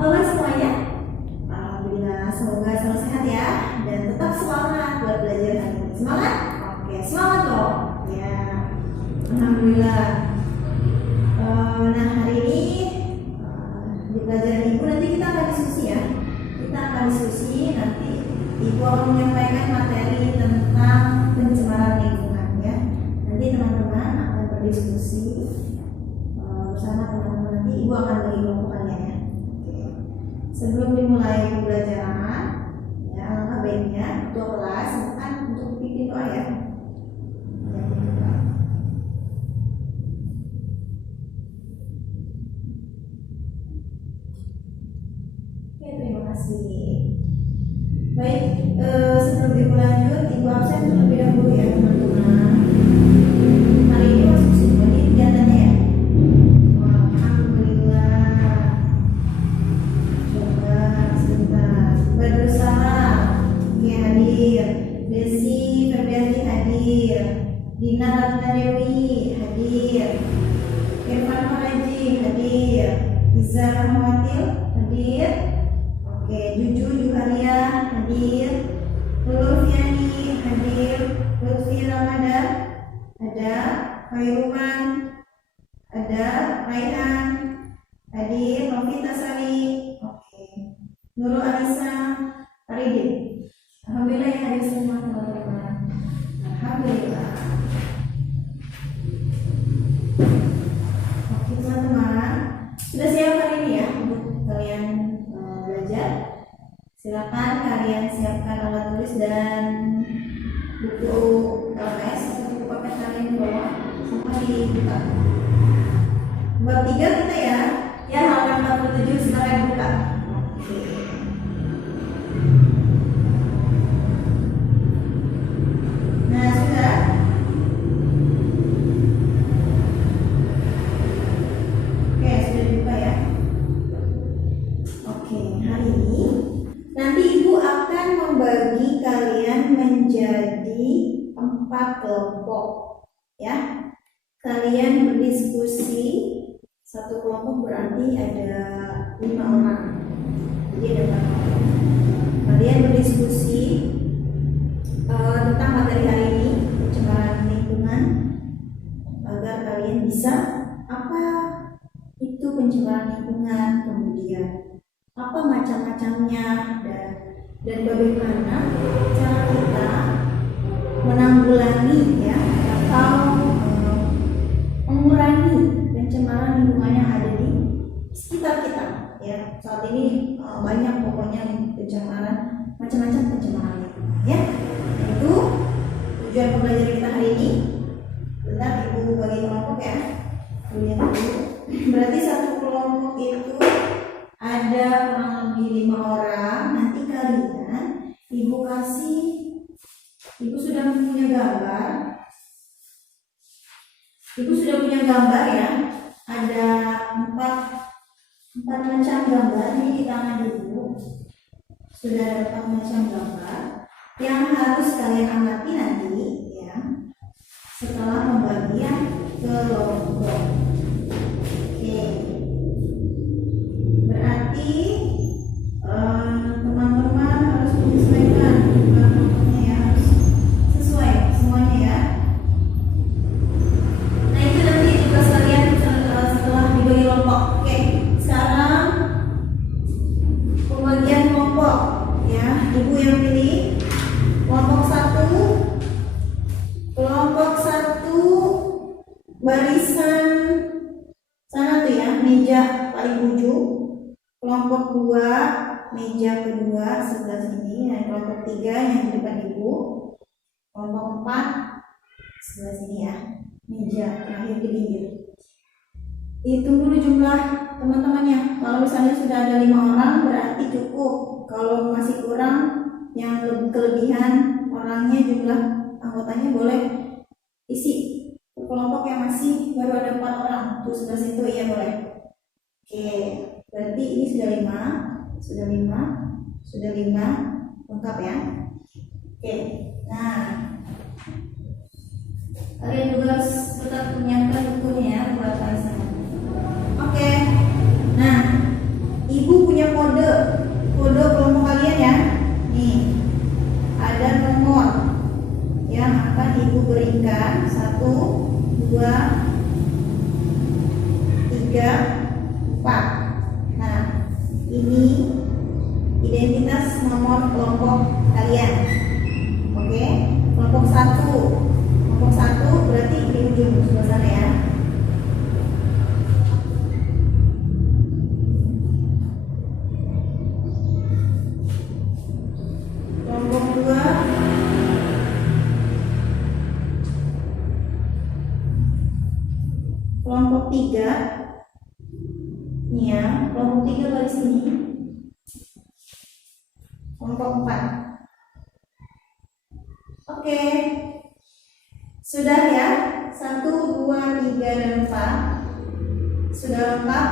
kabar semuanya? Alhamdulillah, semoga selalu sehat ya dan tetap semangat buat belajar hari ini. Semangat? Oke, semangat loh. Ya, alhamdulillah. Nah, hari ini di pelajaran ibu nanti kita akan diskusi ya. Kita akan diskusi nanti ibu akan menyampaikan materi tentang pencemaran lingkungan ya. Nanti teman-teman akan berdiskusi bersama teman-teman, nanti ibu akan bagi kelompokannya ya. Oke. Sebelum dimulai pembelajaran ya, alangkah baiknya ketua kelas silakan untuk pimpin doa ya. Oke, terima kasih. Baik, sebelum ibu lanjut, ibu absen terlebih dahulu ya teman-teman. Hari ini masuk semua nih kegiatannya ya. Desi Febrianti hadir, Dina Ratna Dewi hadir, Irfan Faraji hadir, Iza Rahmatil hadir, oke, Juju Juharia hadir, Lulur Fiani hadir, Lutfi Ramadan ada, Khairuman ada, Raihan hadir, Novita Sari, oke, Nurul Anissa Faridin. Alhamdulillah yang hadir semua teman-teman. Alhamdulillah. Oke teman-teman, sudah siap hari ini ya untuk kalian belajar. Silakan kalian siapkan alat tulis dan buku LMS atau buku paket kalian di bawah sampai dibuka. Bab 3 kita ya. Ya, halaman 47 silakan buka. Oke. Kelompok ya, kalian berdiskusi satu kelompok berarti ada 5 orang, jadi ada 4 orang. Kalian berdiskusi tentang materi hari ini, pencemaran lingkungan, agar kalian bisa apa itu pencemaran lingkungan, kemudian apa macam-macamnya dan bagaimana cara kita menanggulangi ya atau mengurangi pencemaran lingkungan yang ada di sekitar kita ya. Saat ini banyak pokoknya pencemaran, macam-macam pencemaran ya. Itu tujuan pembelajaran kita hari ini. Bentar ibu bagi kelompok ya. Lihat dulu. Berarti satu kelompok itu ada kurang lebih 5 orang. Nanti kalian ibu kasih. Ibu sudah punya gambar. Ibu sudah punya gambar ya. Ada 4 macam gambar ini di tangan ibu. Sudah ada 4 macam gambar yang harus kalian amati nanti ya. Setelah pembagian kelompok. Oke. Berarti teman-teman harus menyesuaikan kelompoknya ya. Semuanya ya. Nah itu nanti tugas kalian setelah dibagi kelompok. Oke, sekarang pembagian kelompok ya. Ibu yang pilih kelompok 1 barisan sana tuh ya, meja paling ujung. Kelompok 2 meja kedua sebelah sini. Dan kelompok 3 yang di depan ibu. Kelompok 4 sebelah sini ya, meja terakhir di pinggir. Hitung dulu jumlah teman-temannya. Kalau misalnya sudah ada 5 orang berarti cukup. Kalau masih kurang, yang kelebihan orangnya, jumlah anggotanya boleh isi kelompok yang masih baru ada 4 orang. Tuh sebelah situ ya boleh. Oke, berarti ini sudah 5 lengkap ya. Oke. Nah, kalian juga harus tetap menyiapkan bukunya ya buat pelajaran. Oke. Nah, ibu punya ini identitas nomor kelompok kalian. Oke, kelompok satu. Kelompok satu berarti di ujung sebelah sana ya. Kelompok dua. Kelompok tiga. Nih ya, kelompok tiga baris ini. Kelompok empat. Oke, sudah ya, 1, 2, 3, dan 4 sudah lengkap,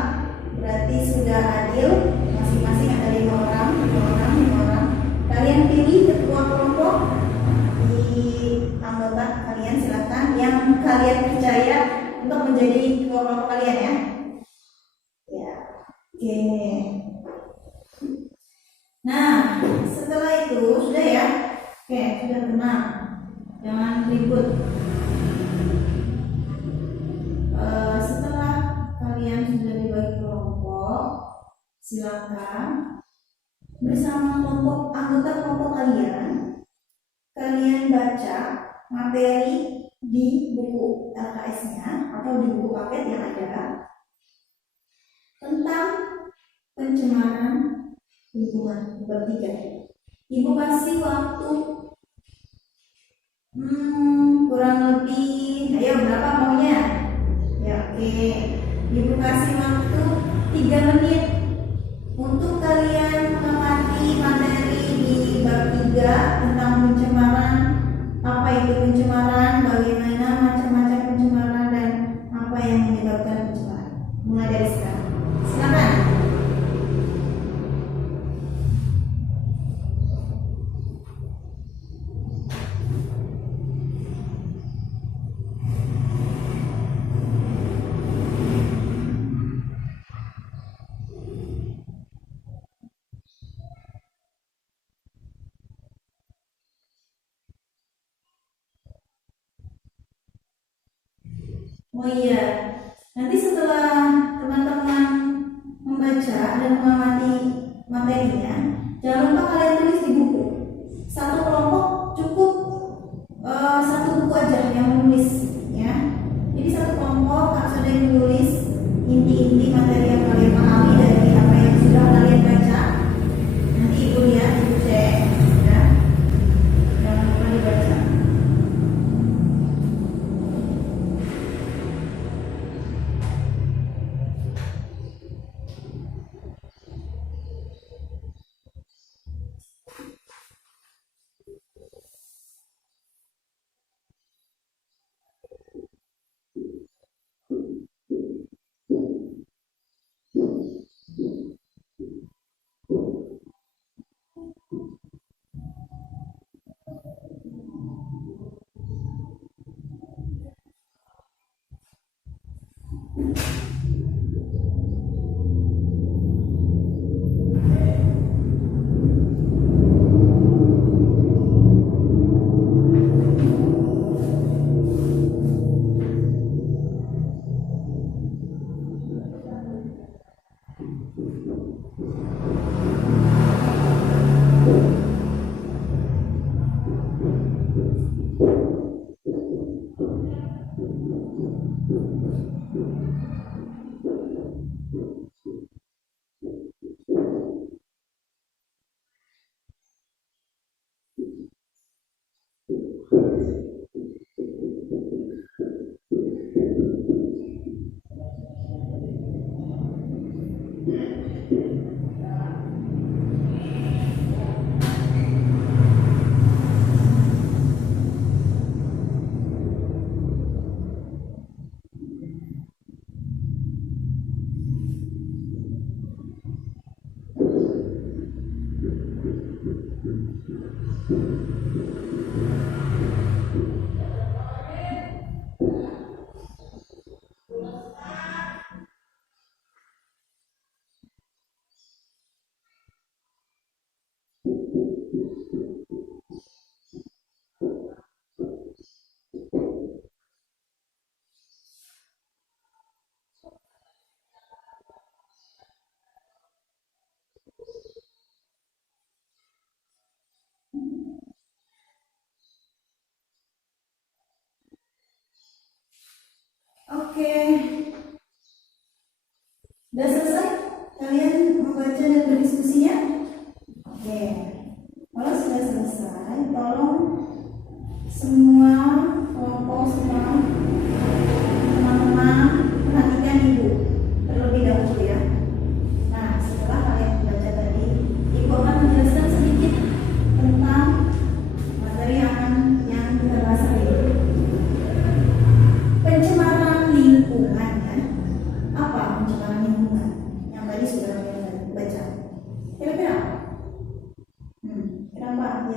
berarti sudah adil, masing-masing ada 5 orang, 5 orang, 5 orang. Kalian pilih ketua kelompok di anggota kalian, silakan yang kalian percaya untuk menjadi ketua kelompok kalian ya. Ya, oke. Nah, setelah itu sudah ya. Oke, sudah tenang, jangan ribut. Setelah kalian sudah dibagi kelompok, silakan bersama kelompok anggota kelompok kalian baca materi di buku LKS-nya atau di buku paket yang ada tentang pencemaran lingkungan bertiga. Ibu kasih waktu kurang lebih, ayo berapa maunya? Ya oke, Ibu kasih waktu 3 menit untuk kalian mengamati materi di bab 3 tentang pencemaran. Apa itu pencemaran, bagaimana macam-macam pencemaran, dan apa yang menyebabkan pencemaran. Mulai dari sekarang, silakan. Oh iya, nanti setelah teman-teman membaca dan mengamati materinya, jangan lupa kalian tulis di buku. Satu kelompok cukup satu buku aja yang menulis ya. Jadi satu kelompok harus ada yang menulis inti-inti materi yang kalian pahami dari apa yang sudah kalian baca. Nanti ibu lihat, ibu cek ya. Jangan lupa dibaca.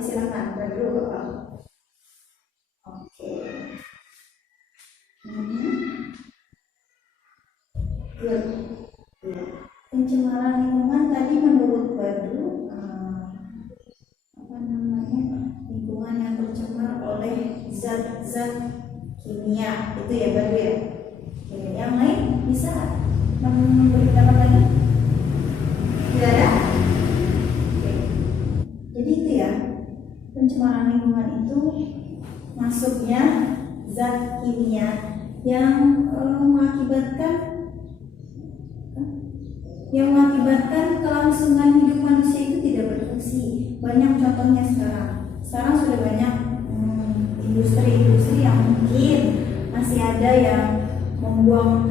silakan baru Bapak. Oke. Good. Ya. Pencemaran lingkungan tadi menurut Badru apa namanya, lingkungan yang tercemar oleh zat-zat kimia itu ya Badru ya. Oke. Yang lain bisa memberi pendapat lagi? Tidak ada? Oke. Jadi itu ya, pencemaran lingkungan itu masuknya zat kimia yang mengakibatkan kelangsungan hidup manusia itu tidak berfungsi. Banyak contohnya sekarang sudah banyak industri-industri yang mungkin masih ada yang membuang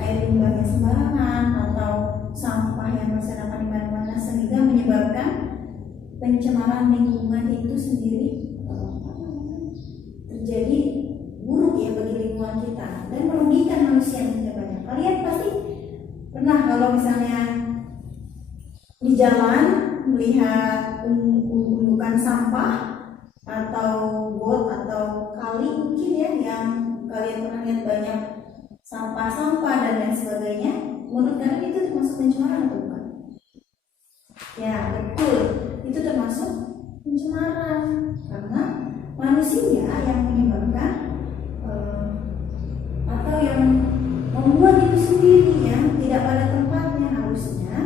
air limbahnya sembarangan atau sampah yang berserakan di mana-mana, sehingga menyebabkan pencemaran lingkungan itu sendiri terjadi buruk ya bagi lingkungan kita dan merugikan manusia yang tidak banyak. Kalian pasti pernah kalau misalnya di jalan melihat gundukan sampah atau got atau kali mungkin ya yang kalian pernah lihat banyak sampah-sampah dan lain sebagainya. Menurut kalian itu termasuk pencemaran atau bukan? Ya betul, itu termasuk pencemaran karena manusia yang menyebabkan atau yang membuat itu sendiri yang tidak pada tempatnya. Harusnya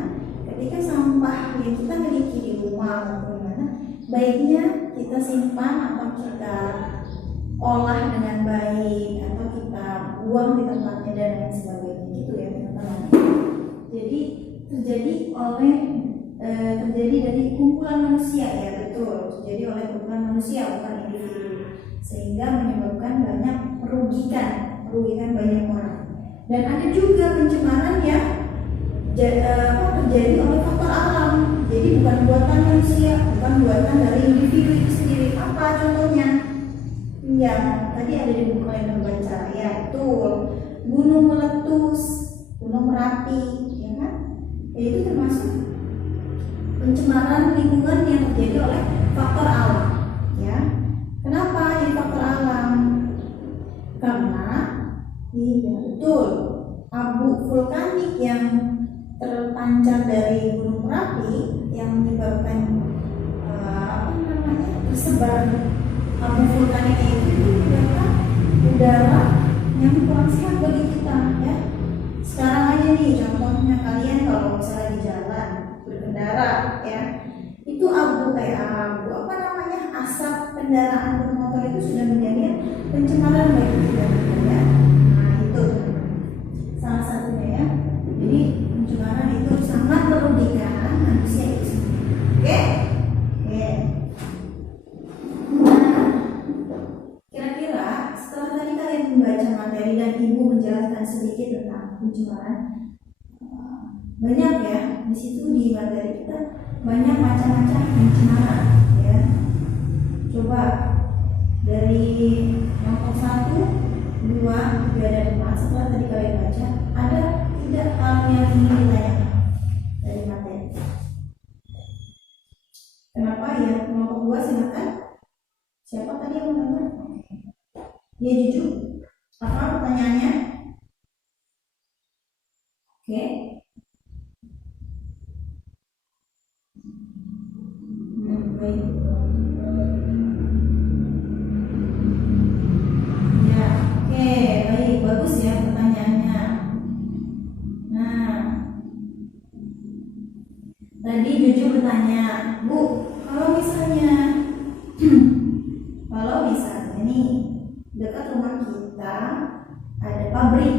ketika sampah yang kita miliki di rumah maupun mana, baiknya kita simpan atau kita olah dengan baik atau kita buang di tempatnya dan lain sebagainya gitu ya teman-teman. Jadi terjadi dari kumpulan manusia ya, betul, terjadi oleh kumpulan manusia bukan individu, sehingga menyebabkan banyak merugikan banyak orang. Dan ada juga pencemaran yang terjadi oleh faktor alam, jadi bukan buatan manusia, bukan buatan dari individu itu sendiri. Apa contohnya? Ya, tadi ada di buku yang membaca, ya betul, gunung meletus, gunung Merapi, ya kan? Ya, itu termasuk pencemaran lingkungan yang terjadi oleh faktor alam, ya. Kenapa jadi faktor alam? Karena iya betul, abu vulkanik yang terpancar dari gunung Merapi yang menyebabkan tersebar abu vulkanik itu menyebabkan udara yang kurang sehat bagi kita ya. Sekarang aja nih contohnya, kalian kalau misalnya di jalan berkendara ya, itu asap kendaraan bermotor itu sudah menjadi pencemaran bagi kita ya. Nah itu salah satunya ya. Jadi pencemaran itu sangat merugikan manusia itu sendiri. Oke? Oke. Nah, kira-kira setelah tadi kalian membaca materi dan ibu menjelaskan sedikit tentang pencemaran, banyak ya di situ di materi kita banyak macam-macam pencemaran ya. Coba dari kelompok 1, 2, 3, dan 4 setelah tadi kalian baca, ada tidak hal yang ingin ditanyakan dari materi? Kenapa ya? Kelompok 2 silakan. Siapa tadi yang menanya? Dia jujur. Apa pertanyaannya? Oke. Baik. Ya, oke, baik, bagus ya pertanyaannya. Nah, tadi jujur bertanya, Bu, kalau misalnya nih dekat rumah kita ada pabrik,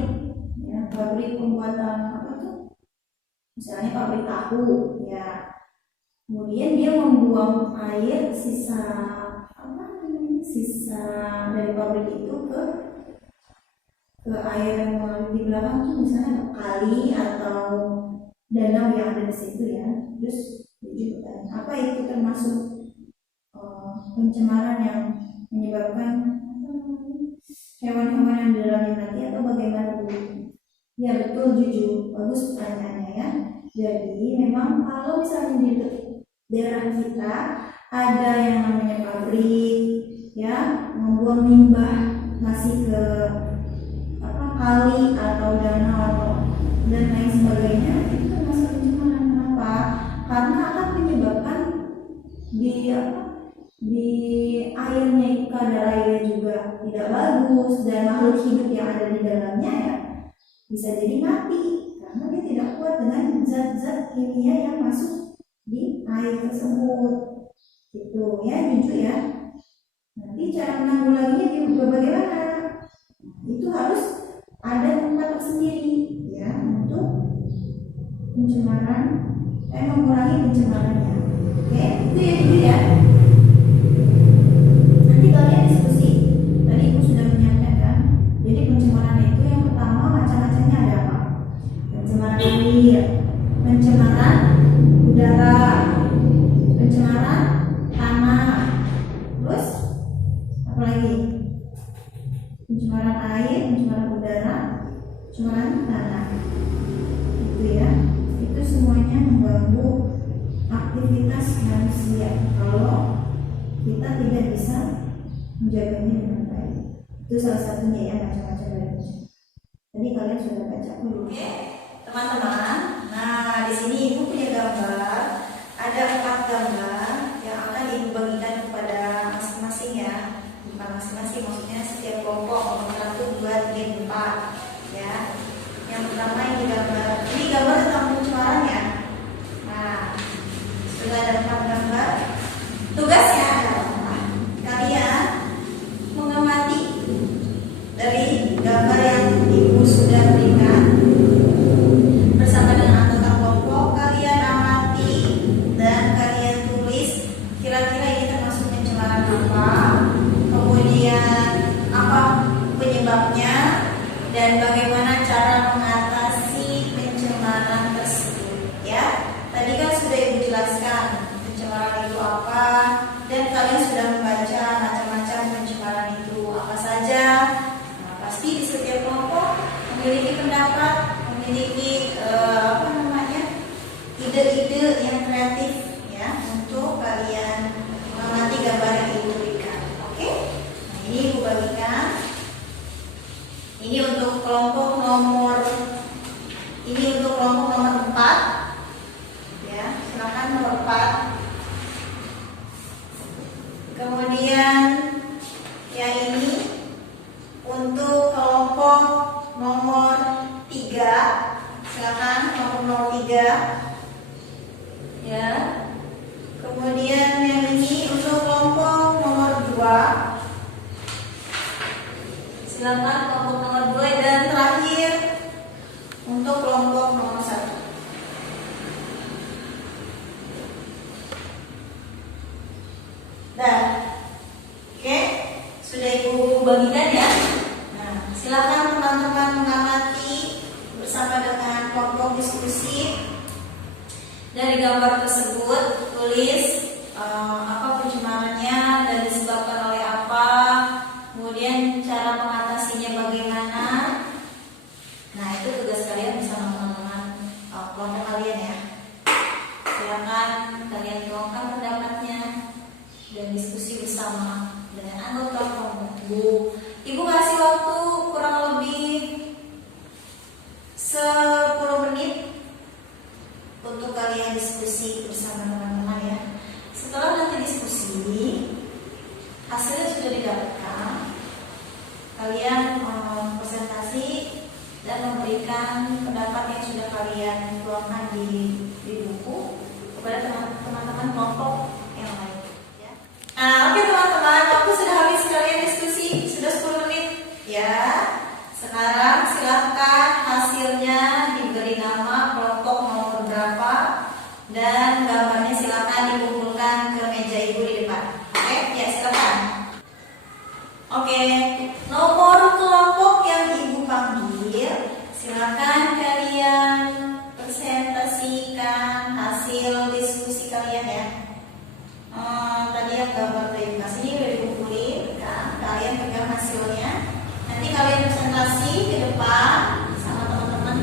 ya, pabrik pembuatan apa tuh? Misalnya pabrik tahu, ya. Kemudian dia membuang air sisa dari pabrik itu ke air yang mengalir di belakang tuh, misalnya ada kali atau danau yang ada di situ ya. Terus apa itu termasuk pencemaran yang menyebabkan hewan-hewan yang di dalamnya mati atau bagaimana Bu? Ya betul, jujur, bagus pertanyaannya ya. Jadi memang kalau misalnya di daerah kita ada yang namanya pabrik, ya, membuang limbah masih ke kali atau danau dan lain sebagainya, itu termasuk pencemaran. Kenapa? Karena akan menyebabkan di airnya, kadar airnya juga tidak bagus, dan makhluk hidup yang ada di dalamnya ya bisa jadi mati karena dia tidak kuat dengan zat-zat kimia yang masuk di air tersebut. Itu ya, jujur ya. Nanti cara menanggulanginya juga bagaimana? Itu harus ada tempat tersendiri ya untuk pencemaran, mengurangi pencemarannya. Oke, itu ya jujur ya. Nanti kalian diskusi. Tadi Ibu sudah menyampaikan. Jadi pencemaran itu yang pertama macam-macamnya ada apa? Pencemaran air, pencemaran udara, pencemaran tanah, terus apa lagi? Pencemaran air, pencemaran udara, pencemaran tanah. Itu ya. Itu semuanya mengganggu aktivitas manusia kalau kita tidak bisa menjaganya dengan baik. Itu salah satunya ya, macam-macam dari. Tadi kalian sudah baca dulu. Oke, teman-teman. Nah, di sini Ibu punya gambar. Ada 4 gambar yang akan Ibu bagikan kepada masing-masing ya. Bukan masing-masing, maksudnya setiap kelompok, nomor 1, 2, 3, 4 ya. Yang pertama ini gambar tentang pencemaran ya. Nah, sudah ada 4 gambar. Tugasnya adalah kalian mengamati dari gambar yang Ibu sudah berikan bersama dengan anggota kelompok. Kalian amati dan kalian tulis kira-kira ini termasuk pencemaran apa, kemudian apa penyebabnya, dan bagaimana cara mengatasi pencemaran tersebut ya. Tadi kan sudah Ibu jelaskan pencemaran itu apa, dan kalian sudah membaca macam-macam pencemaran itu apa saja. Nah, pasti di setiap kelompok memiliki pendapat, memiliki ide-ide yang kreatif ya untuk kalian mengamati gambar yang Ibu berikan. Oke? Nah, ini Ibu bagikan. Ini untuk kelompok nomor 4 ya, silakan nomor 4. Kemudian yang ini untuk kelompok nomor 3, silakan kelompok nomor 3 ya. Kemudian yang ini untuk kelompok nomor 2, silakan kelompok nomor 2, dan terakhir untuk kelompok nomor 1. Dan oke, sudah Ibu bagikan ya. Nah, silakan teman-teman mengamati bersama dengan kelompok diskusi dari gambar tersebut. Tulis apa pencemarannya dan disebabkan oleh apa, kemudian cara mengatasinya bagaimana. Nah, itu tugas kalian bersama teman-teman kelompok kalian ya. Silakan kalian tuangkan pendapatnya dan diskusi bersama dengan anggota kelompok. Ibu kasih waktu kurang lebih 10 menit untuk kalian diskusi bersama teman-teman ya. Setelah nanti diskusi, hasilnya sudah didapatkan, kalian presentasi dan memberikan pendapat yang sudah kalian tuangkan di buku kepada teman-teman kelompok yang lain ya. Nah, oke teman-teman, waktu sudah habis, kalian diskusi sudah 10 menit ya. Sekarang silahkan hasilnya diberi nama kelompok nomor berapa, dan gambarnya silakan dikumpulkan ke meja Ibu di depan. Oke, ya silakan. Oke, nomor kelompok yang Ibu panggil, silakan kalian presentasikan hasil diskusi kalian ya. Tadi yang gambar dari kasih ini udah dikumpulin kan, kalian pegang hasilnya. Nanti kalian presentasi ke depan sama teman-teman,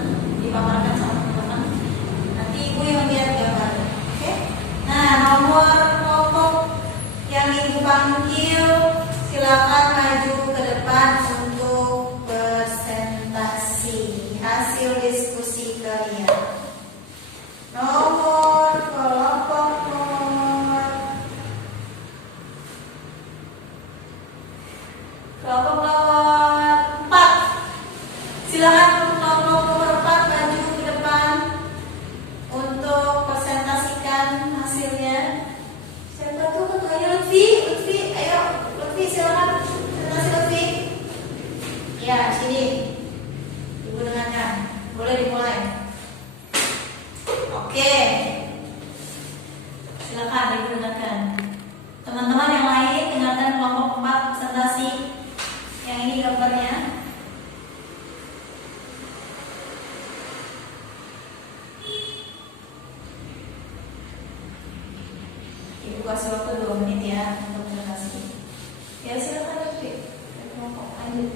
dipaparkan sama teman-teman. Nanti Ibu yang lihat gambarnya. Oke. Nah, nomor kelompok didengarkan. Teman-teman yang lain dengarkan kelompok 4 presentasi. Yang ini gambarnya. Ibu kasih waktu 2 menit ya untuk presentasi. Ya silakan Lutfi. Kelompok lanjut.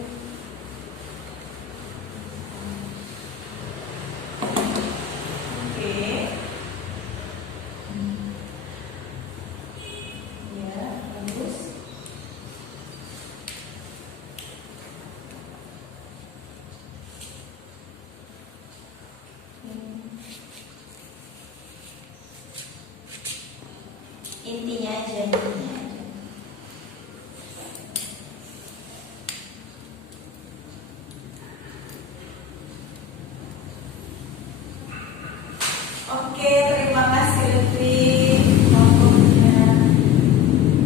Intinya aja. Oke, terima kasih Lutfi.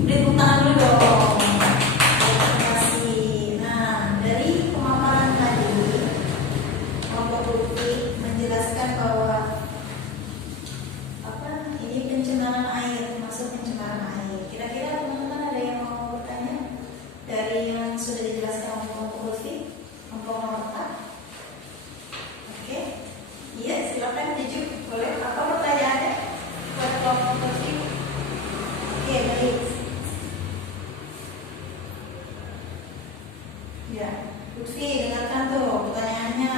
Beri tepuk tangan dulu dong. Terima kasih. Nah, dari pemaparan tadi, kelompok Lutfi menjelaskan bahwa ini pencemaran air, maksud pencemaran air. Kira-kira teman-teman ada yang mau bertanya dari yang sudah dijelaskan oleh kelompok Lutfi, kelompok nomor 4? Oke, iya silakan dijuk, boleh. Apa pertanyaannya buat kelompok Lutfi? Oke, baik. Ya, Lutfi dengarkan tuh pertanyaannya.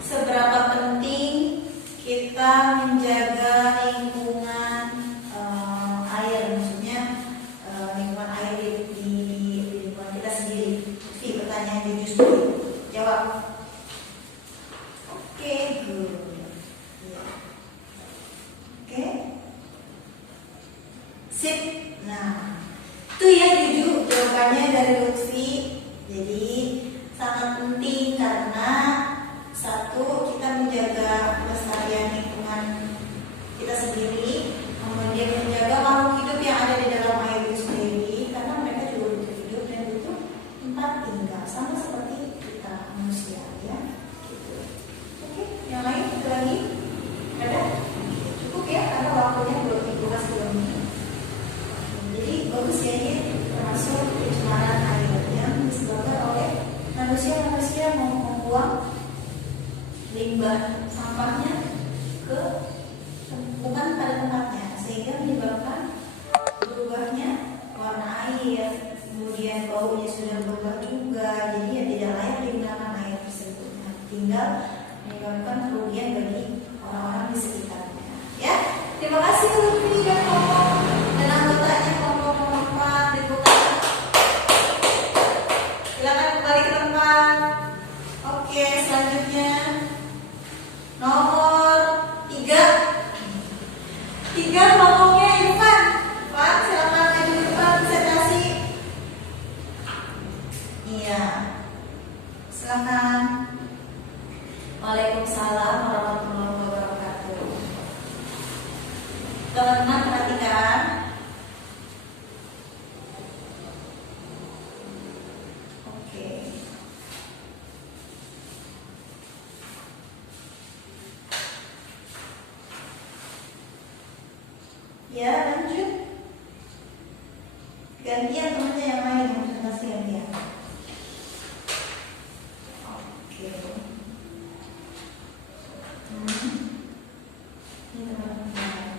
Seberapa penting kita menjaga lingkungan air, maksudnya lingkungan air di lingkungan kita sendiri. Lutfi pertanyaan justru jawab. Oke, good. Ya. Oke, sip. Nah, itu ya jujur jawabannya dari Lutfi. Jadi sangat penting karena satu, kita menjaga kelestarian lingkungan kita sendiri, kemudian menjaga makhluk hidup yang ada di dalam air itu sendiri, karena mereka juga butuh hidup dan butuh tempat tinggal, sama seperti kita manusia, ya. Gitu. Oke, yang lain ada lagi? Ada? Cukup ya, karena waktunya 12 menit. Jadi bagus ya, ini termasuk pencemaran air yang disebabkan oleh manusia mau membuang limbah sampahnya bukan pada tempatnya, sehingga menyebabkan berubahnya warna air, kemudian baunya sudah berubah juga, jadi ya tidak layak digunakan air tersebut. Nah, tinggal menyebabkan kerugian bagi orang-orang di sekitarnya. Ya, terima kasih Lutfi dan kelompok dan anggotanya kelompok nomor 4 diputar. Silakan kembali ke tempat. Oke, selanjutnya nomor 3 kelompoknya Irfan. Irfan, silakan maju ke depan presentasi. Iya, silakan. Waalaikumsalam warahmatullahi wabarakatuh. Teman-teman perhatikan. Oke. Ya, lanjut. Gantian temannya yang lain, presentasi gantian. Oke. Ini teman-teman.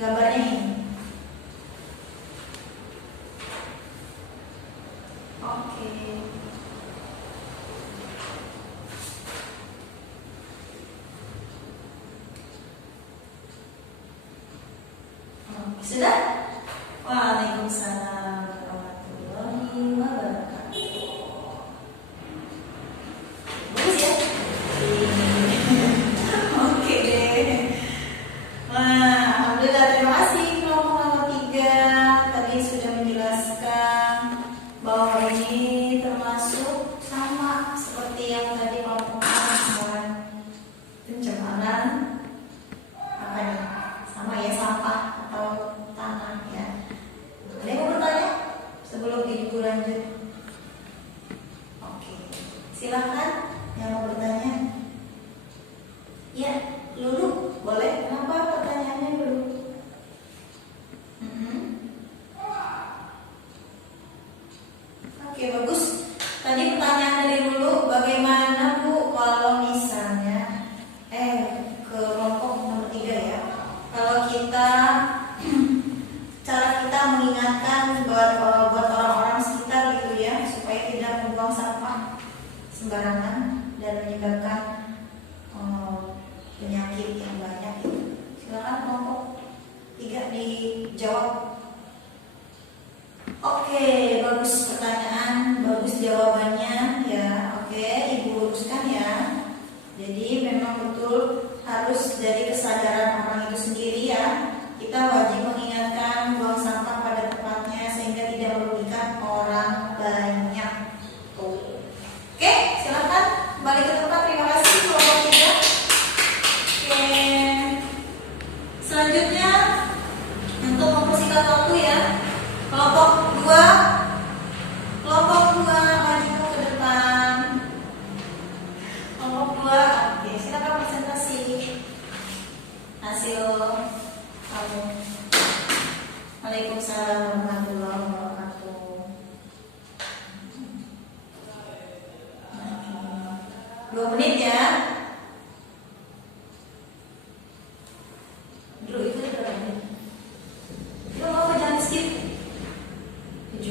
Gambarnya ini. Oke. Sudah? Waalaikumsalam warahmatullahi wabarakatuh. Bagus ya? Oke deh. Nah, alhamdulillah, terima kasih kelompok nomor 3. Tadi sudah menjelaskan bahwa ini termasuk sama seperti yang tadi kelompok pencemaran apa nih? Sama ya, sampah atau tanah ya. Ada yang mau bertanya kita cara kita mengingatkan buat orang-orang sekitar gitu ya, supaya tidak membuang sampah sembarangan dan menyebabkan penyakit yang banyak gitu. Silakan kelompok 3 dijawab. Oke, bagus pertanyaan, bagus jawabannya ya. Oke, Ibu luruskan ya. Jadi memang betul harus dari kesadaran orang itu sendiri ya. Kita wajib mengingatkan buang sampah pada tempatnya sehingga tidak merugikan orang banyak. Oke, silakan balik ke tempat. Terima kasih kelompok 3. Oke. Selanjutnya untuk mempersingkat waktu ya. Kelompok 2 maju ke depan. Kelompok 2, oke, silakan presentasi hasil kamu. Waalaikumsalam warahmatullahi wabarakatuh. 2 menit ya. Dulu itu berapa menit? Itu apa jangan skip. 7.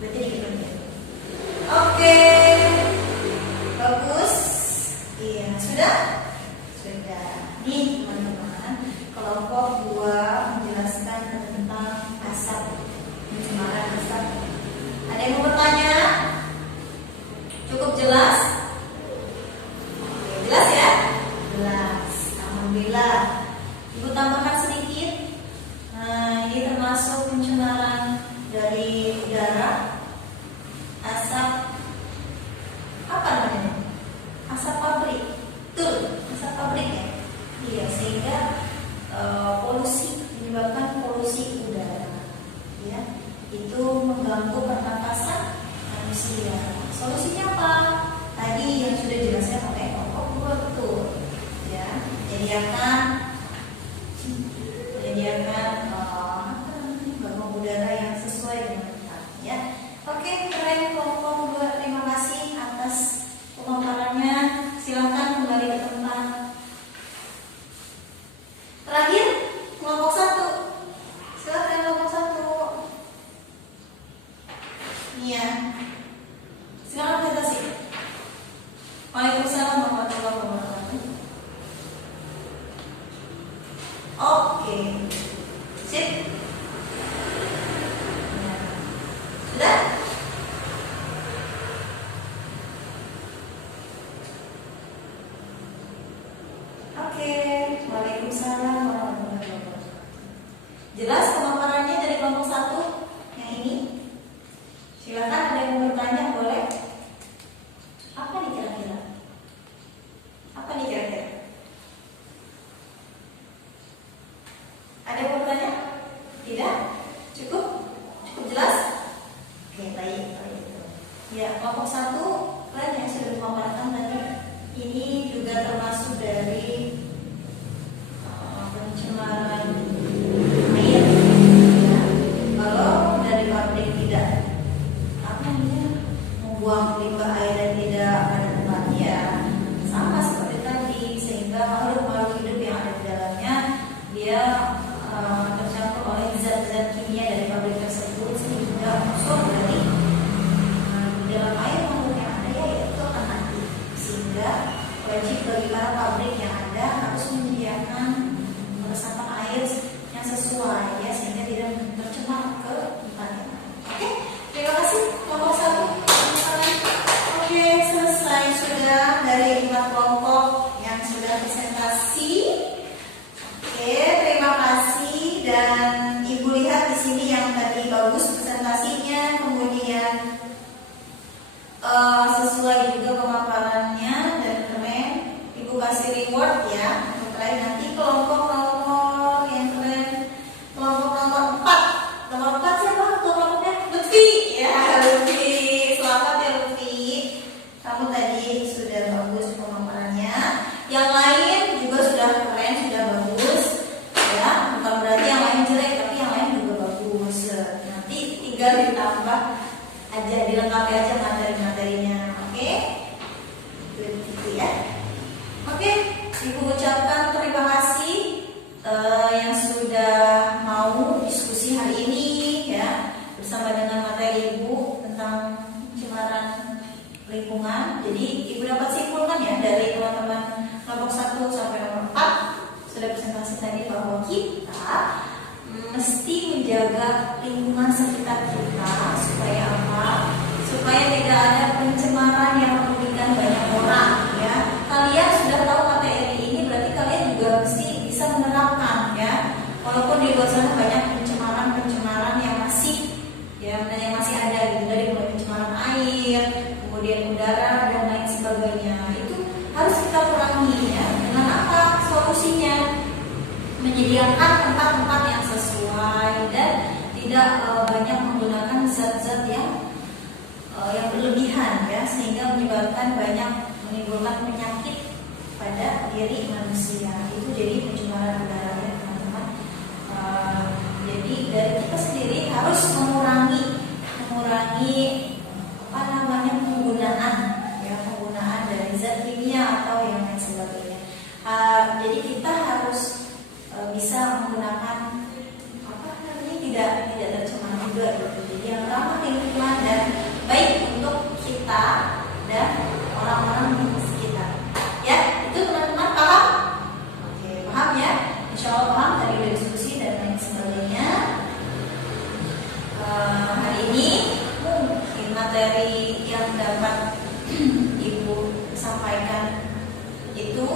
Berarti dikit menit. Oke. Bagus. Iya, sudah? Sudah. Nih, teman-teman, kelompok 2 menjelaskan tentang asap, pencemaran asap. Ada yang mau bertanya? Cukup jelas? Oke, jelas ya? Jelas. Alhamdulillah. Ibu tambahkan sedikit. Nah, ini termasuk pencemaran dari udara, asap apa namanya? Asap pabrik. Tuh, asap pabrik ya. Iya, sehingga polusi, menyebabkan polusi udara. Ya, itu mengganggu pernapasan manusia. Solusinya apa? Tadi yang sudah dijelaskan oleh kelompok 2 betul. Ya, menyediakan gabung udara yang sesuai dengan tempatnya. Ya. Oke, keren kelompok 2. Terima kasih atas pemaparannya. Silakan kembali ke tempat. Terakhir, kelompok 1. Silakan kelompok 1. Iya. Silakan presentasi. Waalaikumsalam warahmatullahi wabarakatuh. Oke. Sip. Ya. Sudah? Oke. Waalaikumsalam warahmatullahi wabarakatuh. Jelas pemaparannya dari kelompok 1 yang ini? Silakan, ada yang mau bertanya, boleh? Apa nih kira-kira? Ada yang mau bertanya? Tidak? Cukup? Cukup jelas? Oke, baik. Ya, kelompok 1 kan yang sudah dipaparkan tadi, ini juga termasuk dari pencemaran air. Ya. Kalau dari pabrik tidak membuang limbah air dan tidak pada tempatnya, sama seperti tadi, sehingga makhluk-makhluk hidup yang ada di dalamnya dia tercampur oleh zat-zat kimia dari pabrik tersebut, sehingga unsur dari di dalam air makhluk yang ada yaitu akan mati. Sehingga wajib bagi para pabrik yang ada harus menyediakan resapan air yang sesuai ya, sehingga tidak tercemar ke tempatnya. Oke, terima kasih kelompok 1. Oke, selesai sudah dari 4 kelompok yang sudah presentasi. Oke, terima kasih. Dan Ibu lihat di sini yang tadi bagus presentasinya, kemudian sesuai juga pemaparannya dan keren. Ibu kasih reward ya. Terakhir nanti kelompok yang keren, kelompok nomor 4. Nomor 4 siapa? Kelompoknya Lutfi. Ya, Lutfi. Selamat ya Lutfi. Kamu tadi sudah bagus pemaparannya. Yang lain juga sudah keren, sudah bagus. Ya, bukan berarti yang lain jelek, tapi yang lain juga bagus. Nanti tinggal ditambah aja, dilengkapi aja materi-materinya. Oke? Gitu ya. Oke, Ibu ucapkan terima kasih yang sudah mau diskusi hari ini ya bersama dengan materi Ibu tentang pencemaran lingkungan. Jadi Ibu dapat simpulkan ya dari teman-teman kelompok 1 sampai kelompok 4 sudah presentasi tadi bahwa kita mesti menjaga lingkungan sekitar kita supaya apa? Supaya tidak ada pencemaran yang merugikan banyak orang ya. Kalian sudah tahu materi ini, berarti kalian juga mesti bisa menerapkan ya. Walaupun di luar sana banyak pencemaran yang masih ada gitu, dari mulai pencemaran air, kemudian udara dan lain sebagainya. Itu harus kita kurangi ya. Dengan apa solusinya? Menyediakan tempat-tempat yang sesuai dan tidak banyak menggunakan zat-zat yang berlebihan ya, sehingga menimbulkan penyakit pada diri manusia. Itu jadi pencemaran udara ya teman-teman. Jadi dari kita sendiri harus mengurangi penggunaan dari zat kimia atau yang lain sebagainya. Jadi kita harus bisa menggunakan tidak tercemar juga gitu. Jadi yang ramah lingkungan dan baik untuk kita dan orang-orang di sekitar. Ya, itu teman-teman paham? Oke, paham ya? Insya Allah paham, tadi udah diskusi dan lain sebagainya. Hari ini mungkin materi yang dapat Ibu sampaikan itu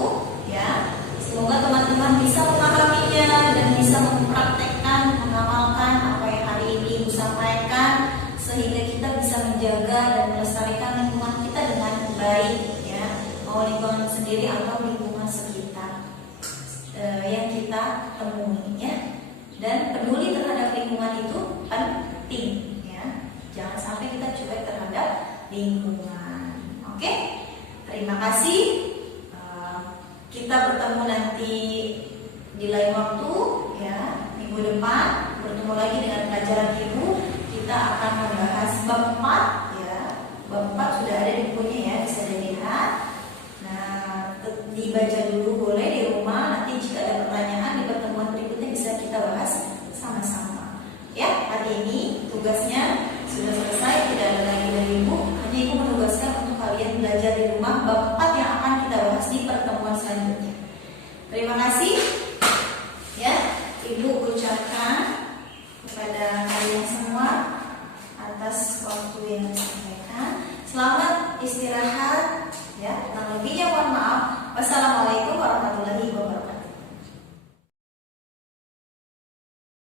ya. Semoga teman-teman bisa memahaminya dan bisa mempraktekkan, mengamalkan apa yang hari ini Ibu sampaikan, sehingga kita bisa menjaga dan melestarikan lingkungan kita dengan baik ya, mau lingkungan sendiri atau lingkungan sekitar yang kita temui ya. Dan peduli terhadap lingkungan itu penting ya, jangan sampai kita cuek terhadap lingkungan. Oke, terima kasih. Kita bertemu nanti di lain waktu ya, minggu depan bertemu lagi dengan pelajaran Ibu. Kita akan membahas bab 4 ya. Bab 4 sudah ada di bukunya ya, bisa dilihat. Nah, dibaca dulu boleh di rumah. Nanti jika ada pertanyaan di pertemuan berikutnya bisa kita bahas sama-sama. Ya, hari ini tugasnya sudah selesai, tidak ada lagi dari Ibu. Hanya Ibu menugaskan untuk kalian belajar di rumah bab 4 yang akan kita bahas di pertemuan selanjutnya. Terima kasih. Ya, Ibu ucapkan kepada kalian semua atas waktu yang disampaikan. Selamat istirahat ya. Kurang lebihnya mohon maaf. Wassalamualaikum